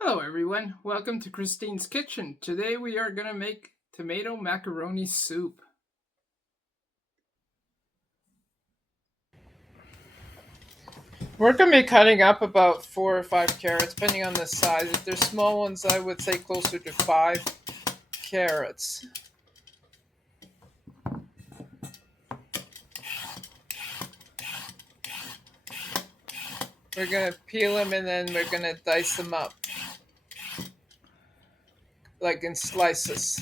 Hello everyone, welcome to Christine's Kitchen. Today we are going to make tomato macaroni soup. We're going to be cutting up about 4 or 5 carrots, depending on the size. If they're small ones, I would say closer to 5 carrots. We're going to peel them and then we're going to dice them up, like in slices.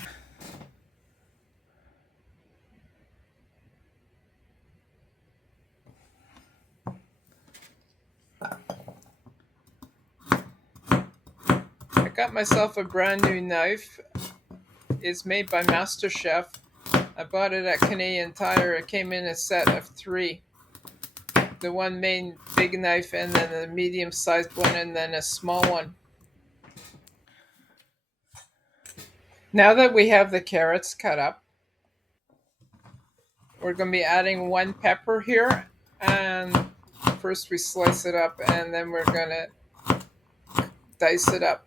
I got myself a brand new knife. It's made by MasterChef. I bought it at Canadian Tire. It came in a set of 3. The one main big knife, and then a medium sized one, and then a small one. Now that we have the carrots cut up, we're going to be adding 1 pepper here, and first we slice it up and then we're going to dice it up.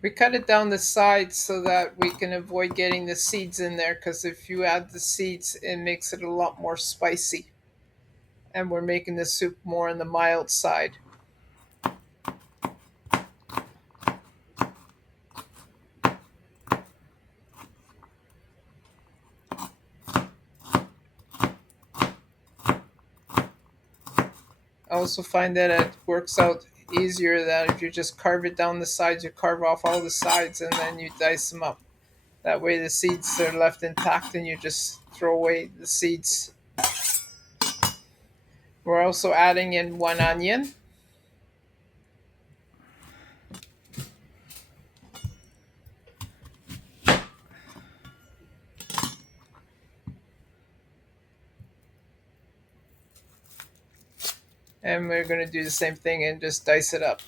We cut it down the sides so that we can avoid getting the seeds in there, because if you add the seeds, it makes it a lot more spicy. And we're making the soup more on the mild side. I also find that it works out easier that if you just carve it down the sides, you carve off all the sides and then you dice them up. That way the seeds are left intact and you just throw away the seeds. We're also adding in 1 onion. And we're going to do the same thing and just dice it up.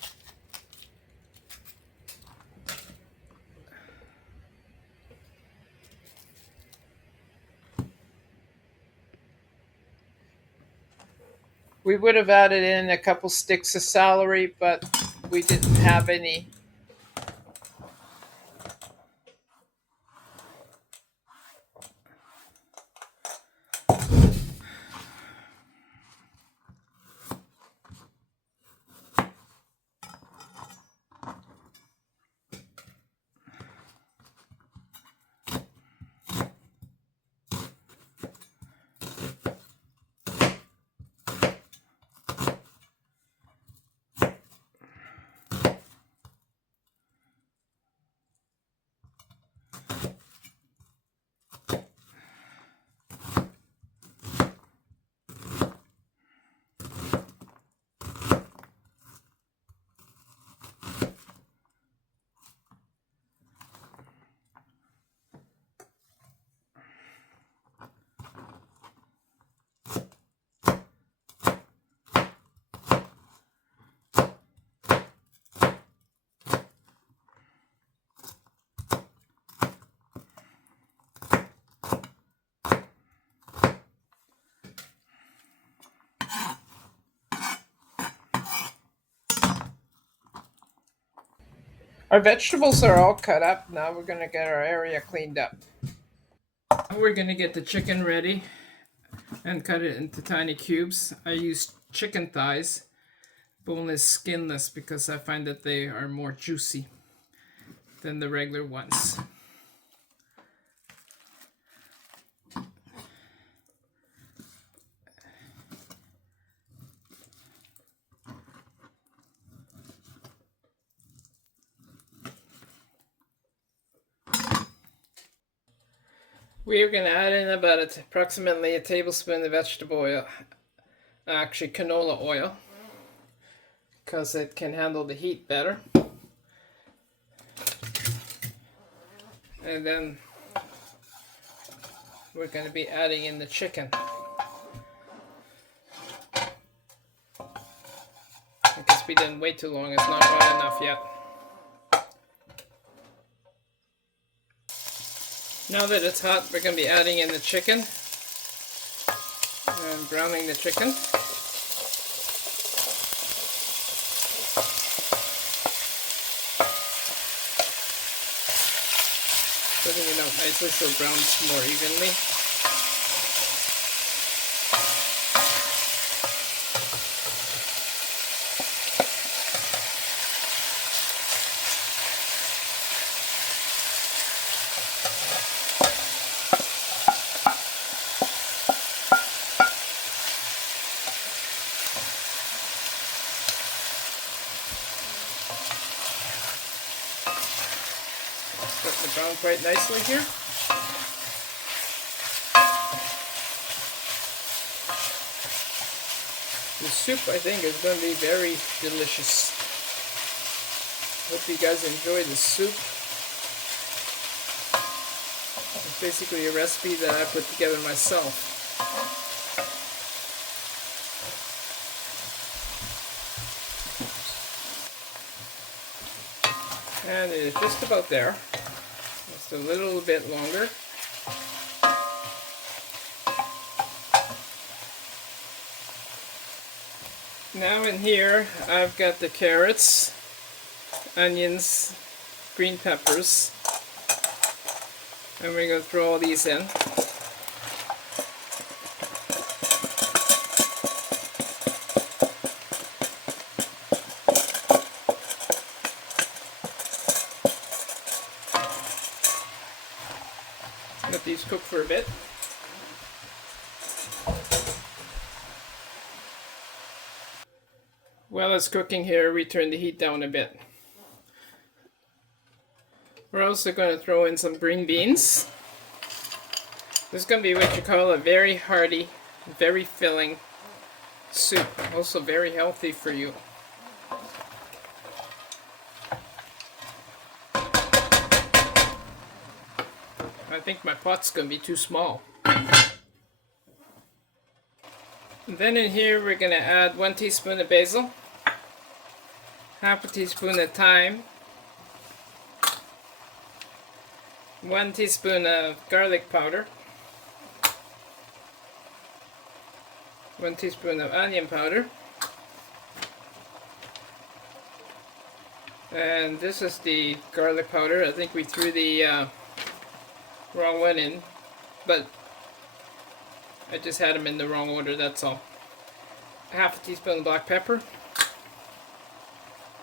We would have added in a couple sticks of celery, but we didn't have any. Our vegetables are all cut up. Now we're going to get our area cleaned up. We're going to get the chicken ready and cut it into tiny cubes. I use chicken thighs, boneless, skinless, because I find that they are more juicy than the regular ones. We are going to add in about approximately a tablespoon of vegetable oil, actually canola oil, because it can handle the heat better. And then we're going to be adding in the chicken. I guess we didn't wait too long, it's not hot enough yet. Now that it's hot, we're going to be adding in the chicken and browning the chicken. putting it out nicely so it browns more evenly. Starting to brown quite nicely here. The soup, I think, is going to be very delicious. Hope you guys enjoy the soup. It's basically a recipe that I put together myself. And it is just about there. Just a little bit longer. Now in here I've got the carrots, onions, green peppers, and we're going to throw all these in. Let these cook for a bit. While it's cooking here, we turn the heat down a bit. We're also going to throw in some green beans. This is going to be what you call a very hearty, very filling soup. Also very healthy for you. I think my pot's going to be too small. And then in here we're going to add 1 teaspoon of basil, half a teaspoon of thyme, 1 teaspoon of garlic powder, 1 teaspoon of onion powder, and this is the garlic powder. I think we threw the wrong one in, but I just had them in the wrong order, that's all. Half a teaspoon of black pepper,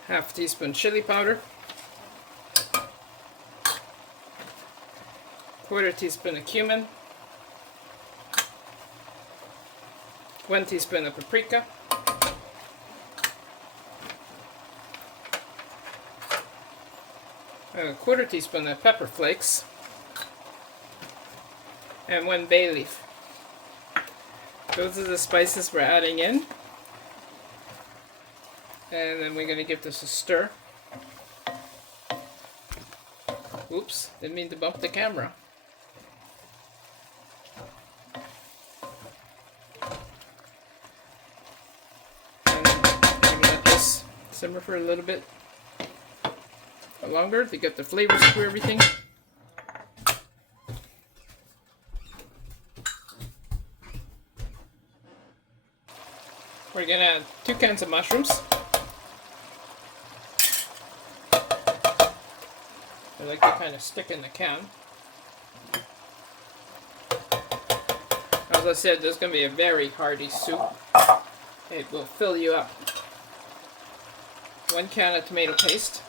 half a teaspoon chili powder, quarter teaspoon of cumin, 1 teaspoon of paprika, a quarter teaspoon of pepper flakes, and 1 bay leaf. Those are the spices we're adding in. And then we're going to give this a stir. Oops, didn't mean to bump the camera. And I'm going to let this simmer for a little bit longer to get the flavors through everything. We're going to add 2 cans of mushrooms. I like to kind of stick in the can. As I said, this is going to be a very hearty soup. It will fill you up. 1 can of tomato paste.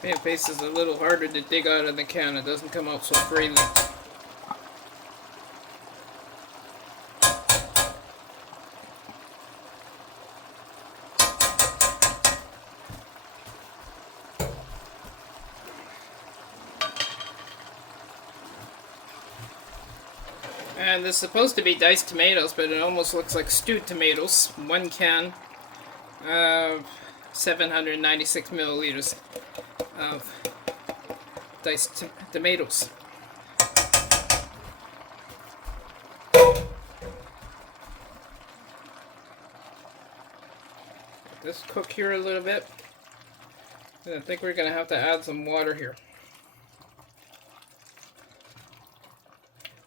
Tomato paste is a little harder to dig out of the can. It doesn't come out so freely. And this is supposed to be diced tomatoes, but it almost looks like stewed tomatoes. 1 can of 796 milliliters of diced tomatoes. this cook here a little bit. And I think we're going to have to add some water here.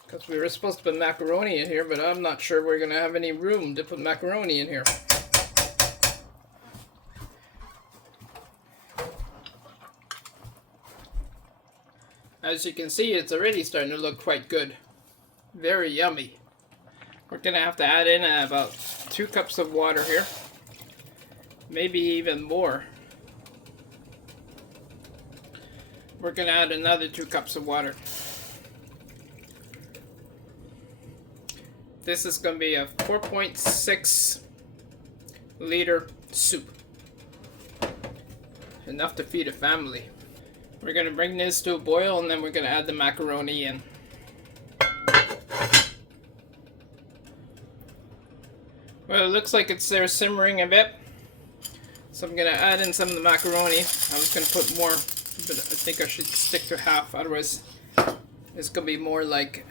Because we were supposed to put macaroni in here, but I'm not sure we're going to have any room to put macaroni in here. As you can see, it's already starting to look quite good. Very yummy. We're going to have to add in about 2 cups of water here. Maybe even more. We're going to add another 2 cups of water. This is going to be a 4.6 liter soup. Enough to feed a family. We're going to bring this to a boil and then we're going to add the macaroni in. Well, it looks like it's there simmering a bit. So I'm going to add in some of the macaroni. I was going to put more, but I think I should stick to half. Otherwise, it's going to be more like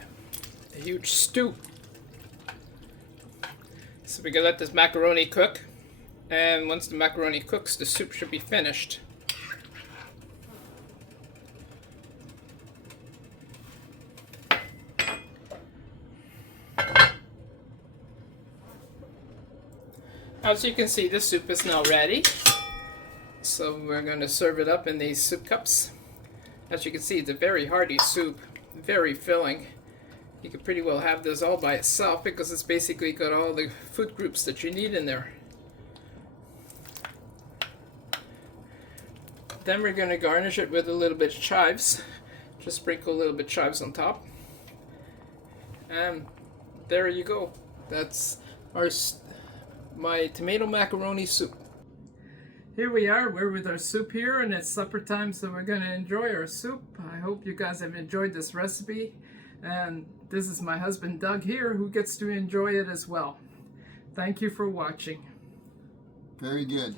a huge stew. So we're going to let this macaroni cook. And once the macaroni cooks, the soup should be finished. As you can see, the soup is now ready. So we're going to serve it up in these soup cups. As you can see, it's a very hearty soup, very filling. You could pretty well have this all by itself because it's basically got all the food groups that you need in there. Then we're going to garnish it with a little bit of chives. Just sprinkle a little bit of chives on top. And there you go. That's my tomato macaroni soup. Here we are, we're with our soup here, and it's supper time, so we're going to enjoy our soup. I hope you guys have enjoyed this recipe, and this is my husband Doug here who gets to enjoy it as well. Thank you for watching. Very good.